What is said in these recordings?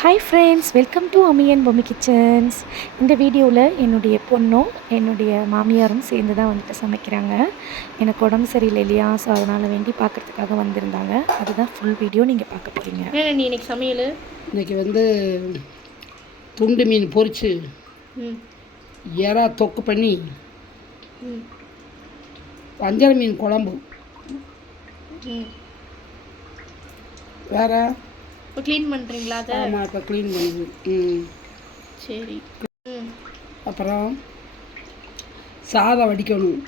Hi friends, welcome to அம்மி and Bommi kitchens. இந்த வீடியோவில் என்னுடைய பொண்ணும் என்னுடைய மாமியாரும் சேர்ந்து தான் வந்துட்டு சமைக்கிறாங்க. எனக்கு உடம்பு சரியில்லை இல்லையா, ஸோ அதனால் வேண்டி பார்க்குறதுக்காக வந்திருந்தாங்க. அதுதான் ஃபுல் வீடியோ நீங்கள் பார்க்க போகிறீங்க. நீ இன்னைக்கு சமையல் இன்றைக்கி துண்டு மீன் பொரிச்சு எறா தொக்கு பண்ணி வஞ்சர மீன் குழம்பு வேறு இப்போ க்ளீன் பண்ணுறீங்களா? அதை ஆமாம், இப்போ க்ளீன் பண்ணுது. சரி. அப்புறம் சாதம் வடிக்கணும்.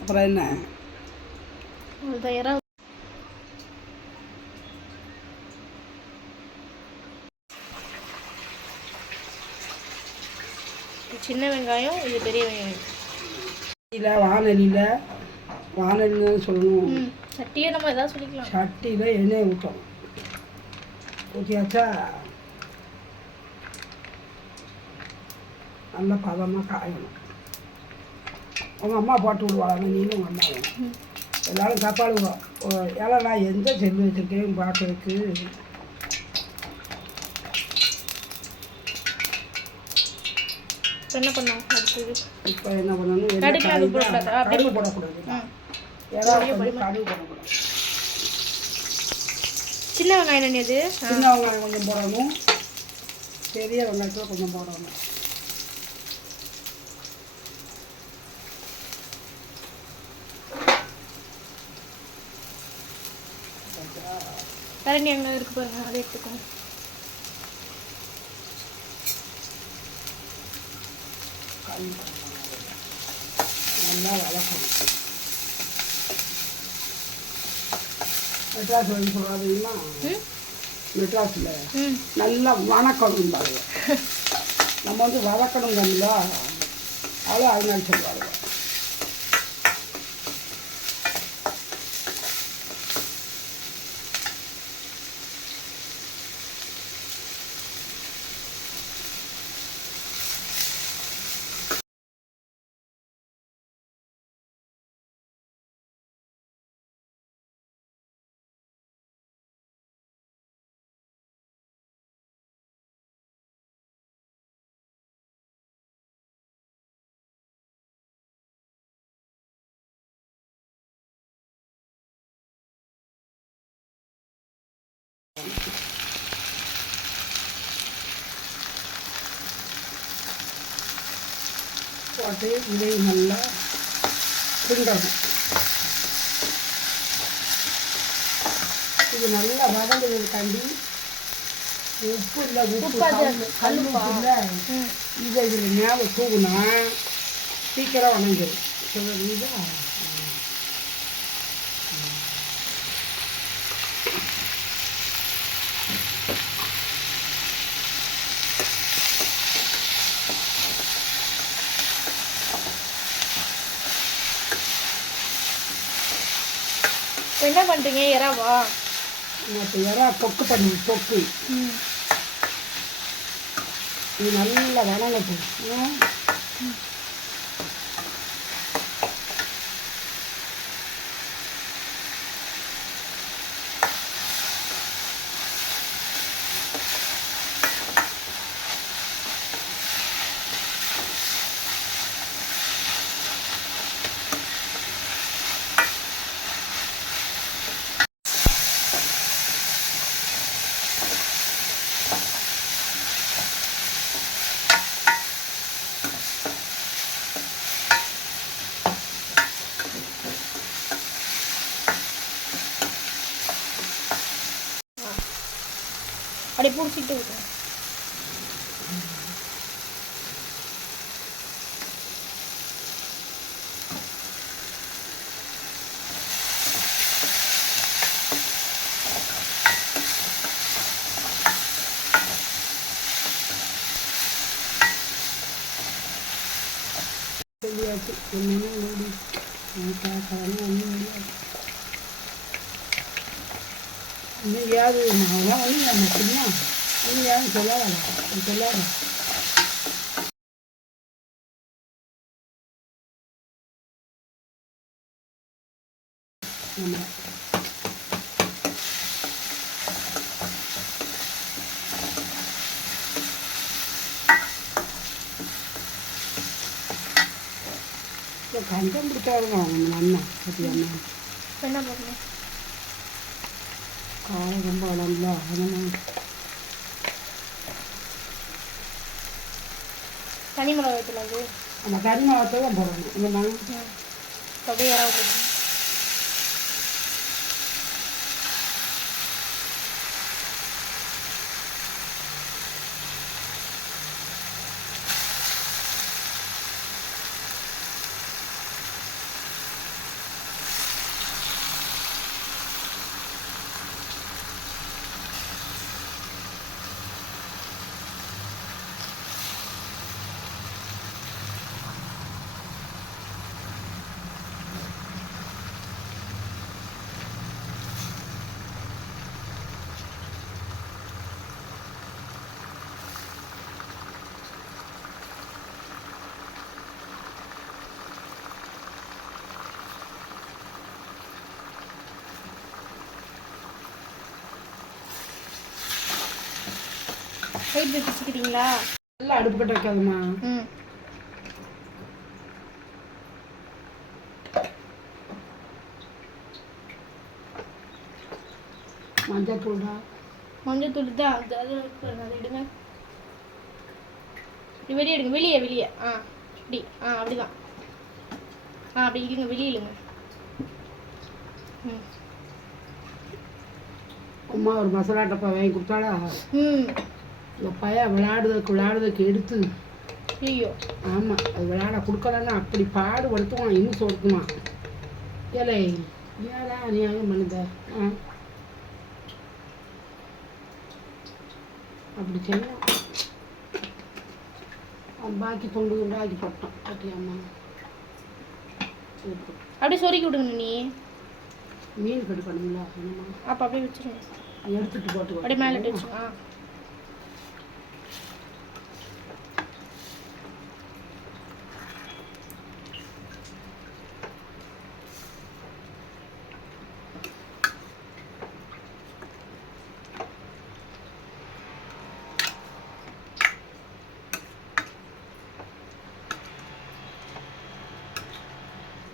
அப்புறம் என்ன தயாராக சின்ன வெங்காயம், இது பெரிய வெங்காயம். வானலின்னு சொல்லணும். சட்டியை நம்ம எதாவது சொல்லிக்கலாம். சட்டியில் எண்ணெய் ஊற்றணும். ஊற்றியாச்சா நல்லா பதமாக காயணும். உங்கள் அம்மா போட்டு விடுவாங்க, நீங்களும் உங்கள் அம்மாவும் எல்லோரும் சாப்பாடு. ஏன்னா நான் எந்த செல்லு வச்சுருக்கேன் பார்க்கறதுக்கு. என்ன பண்ணோம் அடுத்தது? இப்போ என்ன பண்ணணும், கடுகு போடக்கூடாது. கடுகு போடக்கூடாது. சின்ன வெங்காயம் என்னது? சின்ன வெங்காயம் கொஞ்சம் போடணும், பெரிய வெங்காயத்தில் கொஞ்சம் போடணும். கரண்டி எங்கே இருக்கு பாருங்க, அதை எடுத்துக்கோங்க. நல்லா வளர்க்கணும். மெட்ராஸ் வந்து சொல்கிறாதுன்னா, மெட்ராஸில் நல்லா வணக்கணும் பாருங்க. நம்ம வதக்கணுங்களா, அவ்வளோ அதனால சொல்லுவாங்க. போட்டு இதை நல்லா கிண்டணும். இது நல்லா வதங்குறதுக்காண்டி உப்பு இல்லை, கல் உப்பு இல்லை, இதை இதில் மேலே தூக்குனா சீக்கிரம் வணங்கிடும். சொல்லுறீங்களா? என்ன பண்ணுறீங்க? எறாவா? இப்போ எறா தொக்கு பண்ணி தொக்கு இது நல்லா வணங்கட்டும். அப்படியே பிடிச்சிட்டு இருக்கேன். சொல்லியாச்சு என்னென்ன இன்னையாவது அதெல்லாம் நம்ம சும்மா இன்னையாவது சொல்லாத. நம்ம போட்டுருங்க. கஞ்சம் பிடிச்சாலும் நல்லா பற்றியாம என்ன போடணும்? காரம் ரொம்ப வளரல அதனால் தனி மிளகா வைக்கல அது நம்ம தனி மாவட்டத்தை தான் போடணும் இல்லைம்மா. அப்படியே இறா போடணும். சைட் வச்சுக்கிறீங்களா? நல்லா அடுப்பு கட்ட வைக்காதுமா. ம் மஞ்சள் தூள்டா. மஞ்சள் தூள் தான் அது எடுங்க. வெளியே எடுங்க. வெளியே அப்படி அப்படிதான். அப்படி இழுங்க. வெளியே இழுங்க. ம் அம்மா ஒரு மசாலா டப்பா வாங்கி கொடுத்தாளா? இந்த பையன் விளையாடுறதுக்கு எடுத்து. ஐயோ ஆமாம், அது விளையாட கொடுக்கலன்னா அப்படி பாடுபடுத்துவான், இன்னும் சொல்லுவான். ஏலே ஏடா அநியாயம் பண்ணுத அப்படி செய்யும். பாக்கி கொண்டு ஆக்கி போட்டோம். அப்படியாம்மா அப்படியே சொருக்கி விடுங்க. நீ மீன் கட்டு பண்ணுங்களா? அப்போ அப்படியே வச்சுருங்க. எடுத்துட்டு போட்டு அப்படியே மேலே வச்சுருங்க.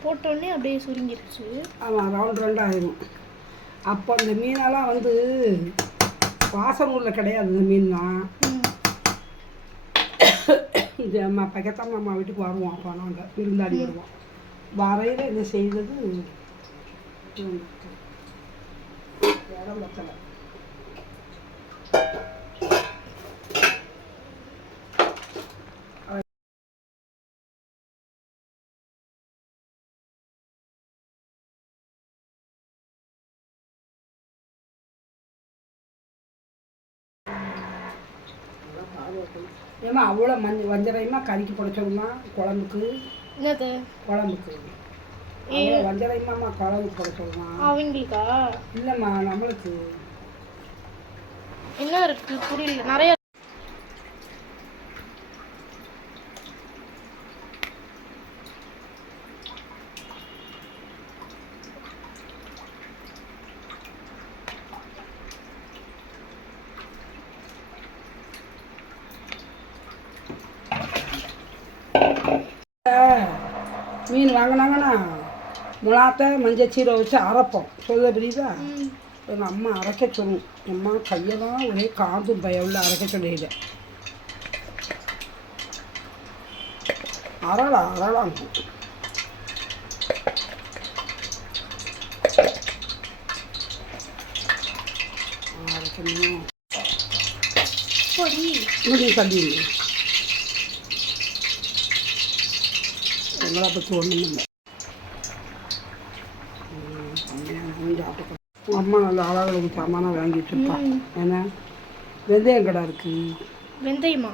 போட்டோடனே அப்படியே சுருங்கிருச்சு. ஆமாம், ரவுண்ட் ஆயிரும். அப்போ இந்த மீனெல்லாம் வந்து வாசம் உள்ள கிடையாது. இந்த மீன்லாம் இந்த அம்மா பக்கத்தாம அம்மா வீட்டுக்கு வருவோம். அப்போ நாங்கள் விருந்தாடி வருவோம். வரையில் என்ன செய்தது இடம் பத்தலை. ஏமா அவ்வளோ வஞ்சரையுமா கறிக்கு பிடிச்சோம்மா குழம்புக்கு. என்னது குழம்புக்கு வஞ்சரையுமாம்மா குழம்புக்கு பிடிச்சோம்மா. அவங்களுக்கா? இல்லைம்மா, நம்மளுக்கு என்ன இருக்கு புரியல. நிறைய மீன் வாங்கினாங்கன்னா மிளகாத்தை மஞ்சள் சீரை வச்சு அரைப்போம். சொல்ல புரியுதா? எங்கள் அம்மா அரைக்க சொல்லும். அம்மா கையெல்லாம் ஒரே காந்தும் பயவுள்ள அரைக்க சொல்லிடு. அறலாம் அரைக்கணும். தள்ளி எங்களை பற்றி ஒன்றும் இல்லை. அம்மா நல்ல அழகு சாமானாக வாங்கி வச்சுருப்பா. ஏன்னா வெந்தயம் கடை இருக்குது. வெந்தயமா?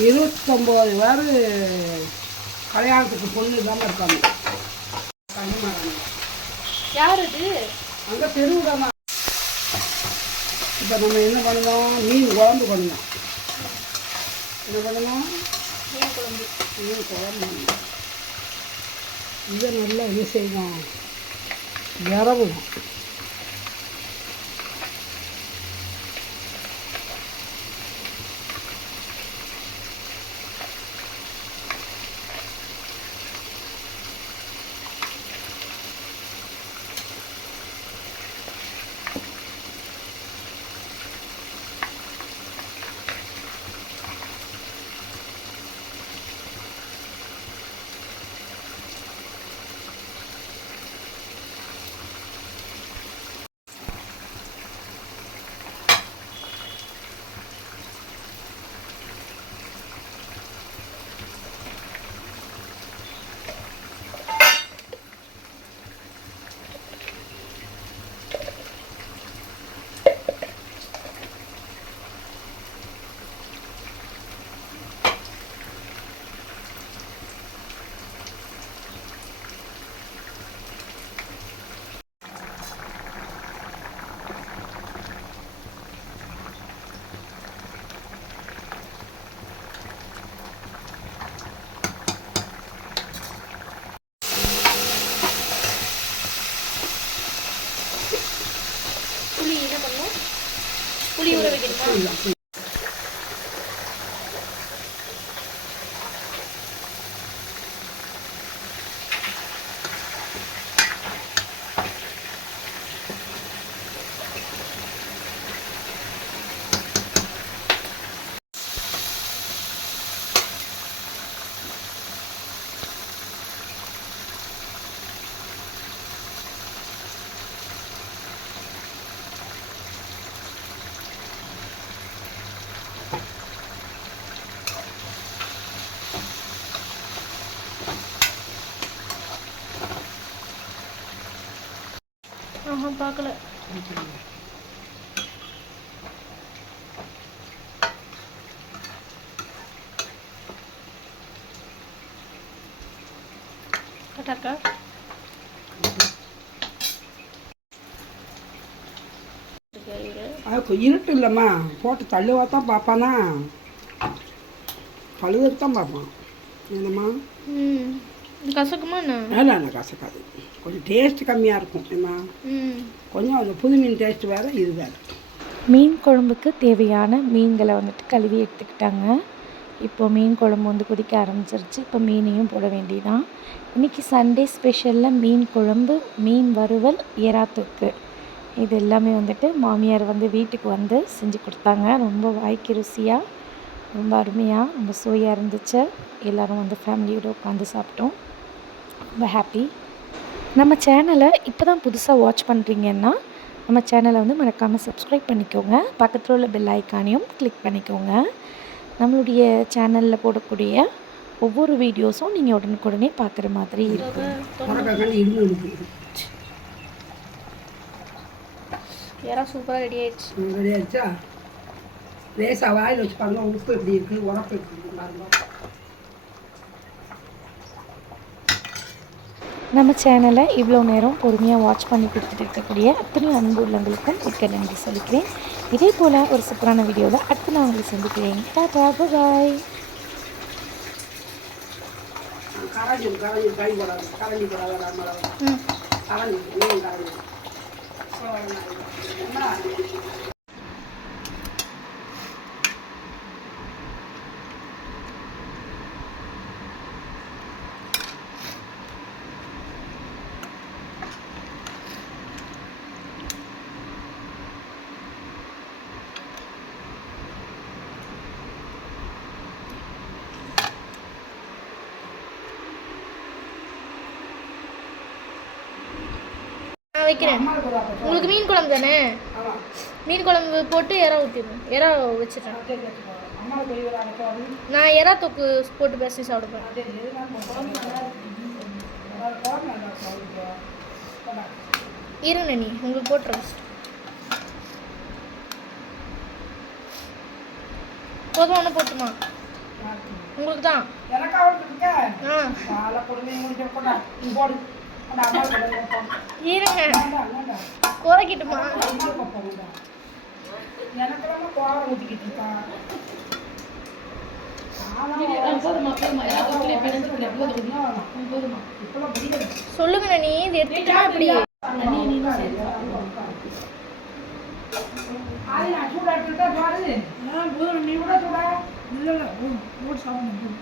29 பேர் கல்யாணத்துக்கு பொண்ணு இல்லாமல் இருக்காங்க. கண்ணுமாராங்க யார் இது? அங்கே தெருவில் தான். இப்போ நம்ம என்ன பண்ணணும், மீன் குழம்பு பண்ணணும். என்ன பண்ணணும், மீன் குழம்பு. மீன் குழம்பு. இதை நல்லா இது செய்யணும், விரவணும். புளி என்ன பண்ணணும்? புளி ஊற வைக்கணுமா? ஆஹா, பார்க்கல. கரெக்டாக இருக்கா? அது இருட்டு இல்லைம்மா, போட்டு தள்ளுவா தான் பார்ப்பானா, கழுவுறது தான் பார்ப்பான். என்னம்மா கசக்குமா என்ன? இல்லை கசக்காது, கொஞ்சம் டேஸ்ட் கம்மியாக இருக்கும். ஏம்மா கொஞ்சம் அந்த புது மீன் டேஸ்ட் வேறு, இது வேறு. மீன் குழம்புக்கு தேவையான மீன்களை வந்துட்டு கழுவி எடுத்துக்கிட்டாங்க. இப்போது மீன் குழம்பு வந்து கொதிக்க ஆரம்பிச்சிருச்சு. இப்போ மீனையும் போட வேண்டியதான். இன்றைக்கி சண்டே ஸ்பெஷலில் மீன் குழம்பு, மீன் வறுவல், எறா தொக்கு, இது எல்லாமே வந்துட்டு மாமியார் வந்து வீட்டுக்கு வந்து செஞ்சு கொடுத்தாங்க. ரொம்ப வாய்க்கு ருசியாக, ரொம்ப அருமையாக, ரொம்ப சுவையாக இருந்துச்சு. எல்லோரும் வந்து ஃபேமிலியோடு உட்காந்து சாப்பிட்டோம். ரொம்ப ஹாப்பி. நம்ம சேனலை இப்போ தான் புதுசாக வாட்ச் பண்ணுறீங்கன்னா நம்ம சேனலை வந்து மறக்காமல் சப்ஸ்கிரைப் பண்ணிக்கோங்க. பக்கத்தில் உள்ள பெல் ஐக்கானையும் கிளிக் பண்ணிக்கோங்க. நம்மளுடைய சேனலில் போடக்கூடிய ஒவ்வொரு வீடியோஸும் நீங்கள் உடனுக்குடனே பார்க்குற மாதிரி இருக்கும். எறா சூப்பராக ரெடி ஆயிடுச்சு. ரெடி ஆயிடுச்சா? லேசாக வாயில் வச்சு பாருங்க, உப்பு எப்படி இருக்குது, உரப்பு எப்படி இருக்குது பாருங்க. நம்ம சேனலை இவ்வளோ நேரம் பொறுமையாக வாட்ச் பண்ணி கொடுத்துட்டு இருக்கக்கூடிய அத்தனை அன்பு உள்ளவங்களுக்கும் மிக்க நன்றி சொல்லிக்கிறேன். இதே போல் ஒரு சூப்பரான வீடியோவில் அடுத்து நான் உங்களை சந்திக்கிறேன். டாடா, பாய். கரைஞ்சி கை போடாது, கரைஞ்சி போடாத கரைஞ்சி கரைஞ்சி நான் வைக்கிறேன். உங்களுக்கு மீன் குழம்பு தானே? மீன் குழம்பு போட்டு எறா ஊற்றிடுவேன். எறா வச்சுட்டேன். நான் எறா தொக்கு போட்டு பேசி சாப்பிடுவேன். இருங்க நீ உங்களுக்கு போட்டுறேன். போதும், ஒன்று போட்டுமா? உங்களுக்கு தான். எனக்கு அவளுக்கு இருக்க ஆ பாலை கொடுமையை முடிஞ்ச போடா நீ போடு அந்த அம்மா இருங்க வேண்டாம் குறைக்கிட்டுமா? எனக்கெல்லாம் கோவம் ஊற்றிக்கிட்டு இருக்கா சொல்லுங்க நீ இது எடுத்துட்டா இப்படி சூடாக்கிட்டா பாரு நீ கூட சூடா இல்லை இல்லை சாப்பிடணும்